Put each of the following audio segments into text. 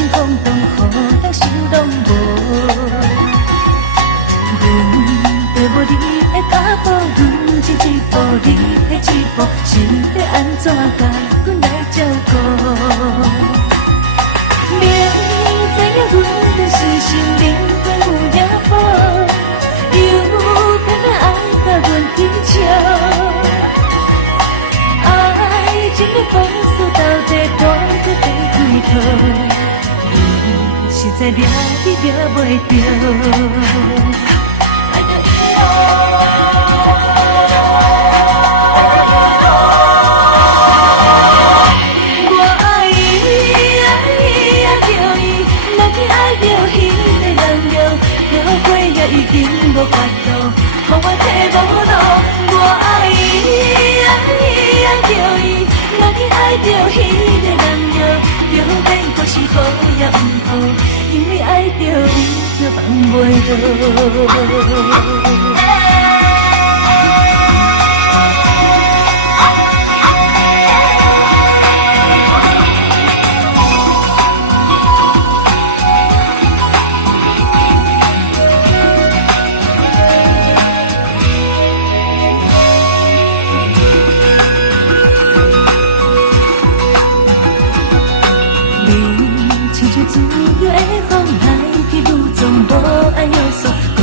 心空洞，予人想拢无。阮跟无你的脚步，阮前一步，你迄一步，是要安怎甲阮来照顾？明知影阮的是心灵跟有影无，又偏偏爱甲阮乞笑。爱情的风速到底大在地开头，你实在抓你抓袂着。已经无法度，予我体无路。我爱伊，爱着伊，若你爱着彼个人哟，就免搁是好也毋好，因为爱着伊，就放袂落。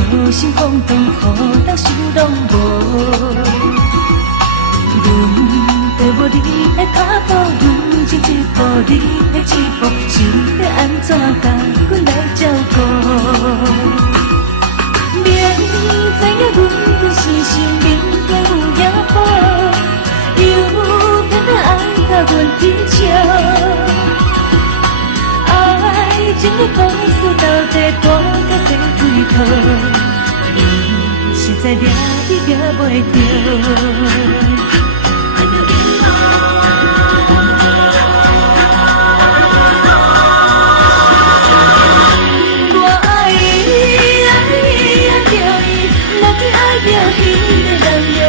无心空洞，予人想拢无。阮跟无你的脚步，阮前一步，你迄一步，是要安怎甲阮来照顾？明知影阮就是心灵跟有影无，又偏偏爱甲阮乞笑。爱情的风速到底大到地开头？实在抓你抓袂着，我爱伊，爱着伊，若你爱着彼个人哟，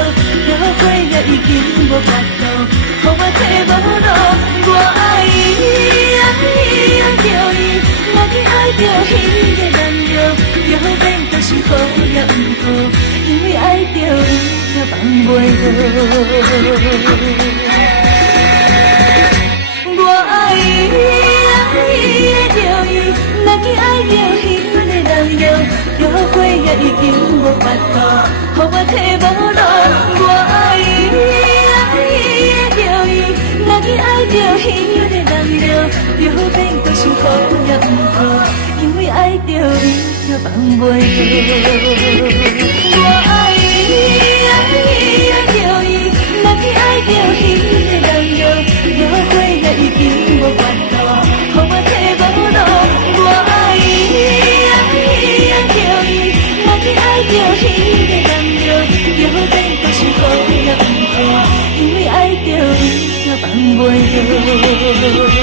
摇过也已经无法度，予我体无路。我爱伊，爱着伊，若你爱着彼个人哟，就免搁是好也毋好。因为爱着伊，就放袂落。我爱伊，爱着伊，若你爱着彼个人哟，摇过也已经无法度，予我体无路。我爱伊，爱着伊，若你爱着彼个人哟，就免搁想好也毋好，因为爱着伊，就放袂落。我爱伊，爱着伊，若你爱着彼个人哟，摇过也已经无法度，予我体无路。我爱伊，爱着伊，若你爱着彼个人哟，就免搁想好也毋好，因为爱着伊，就放袂落。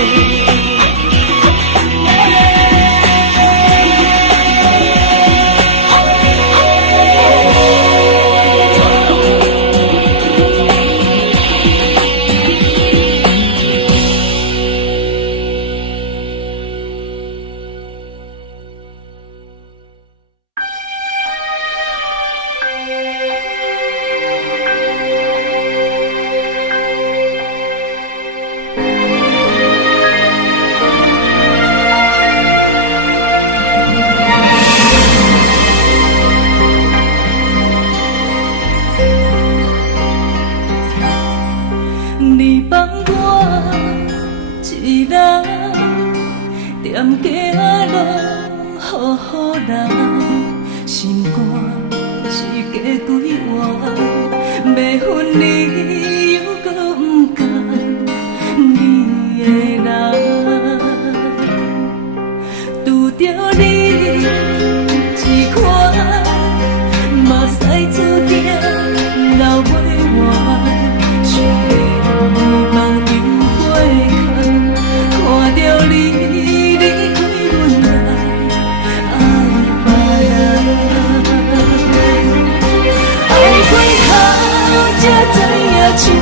情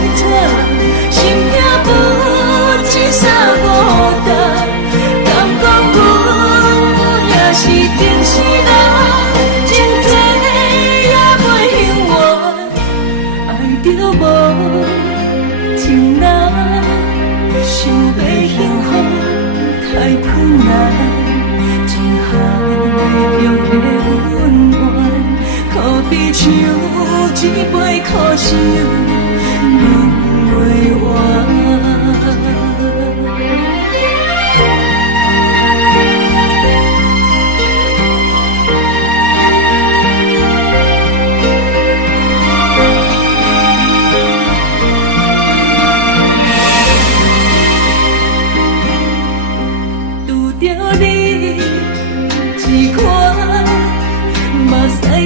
太困难，真海中的温暖，可比像一杯苦酒饮袂完。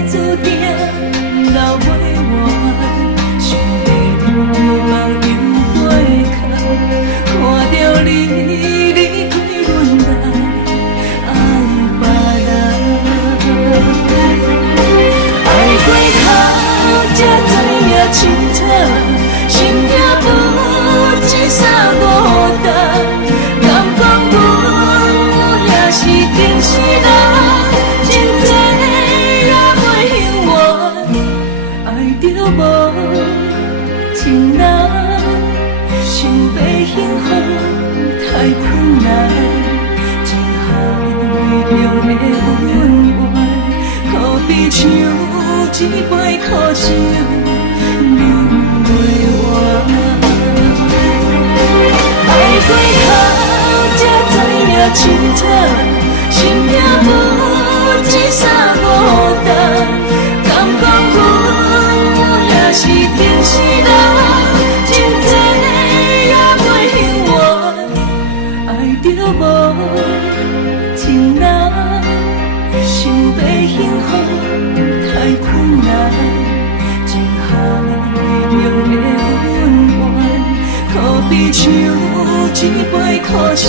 注定留袂完，想要梦游飞开，看着你离开阮来，爱别人，爱过头才知影清楚，心痛不止三孤单，敢讲阮也是真实人，真多。无情人，想要幸福太困难，真海中的温暖，可比像一杯苦酒饮袂完。爱过头才知影清楚，心痛不止三孤单，敢讲阮是天使人，真多也袂幸完，爱着无情人，想要幸福太困难，真海中的温暖，可比像一杯苦酒。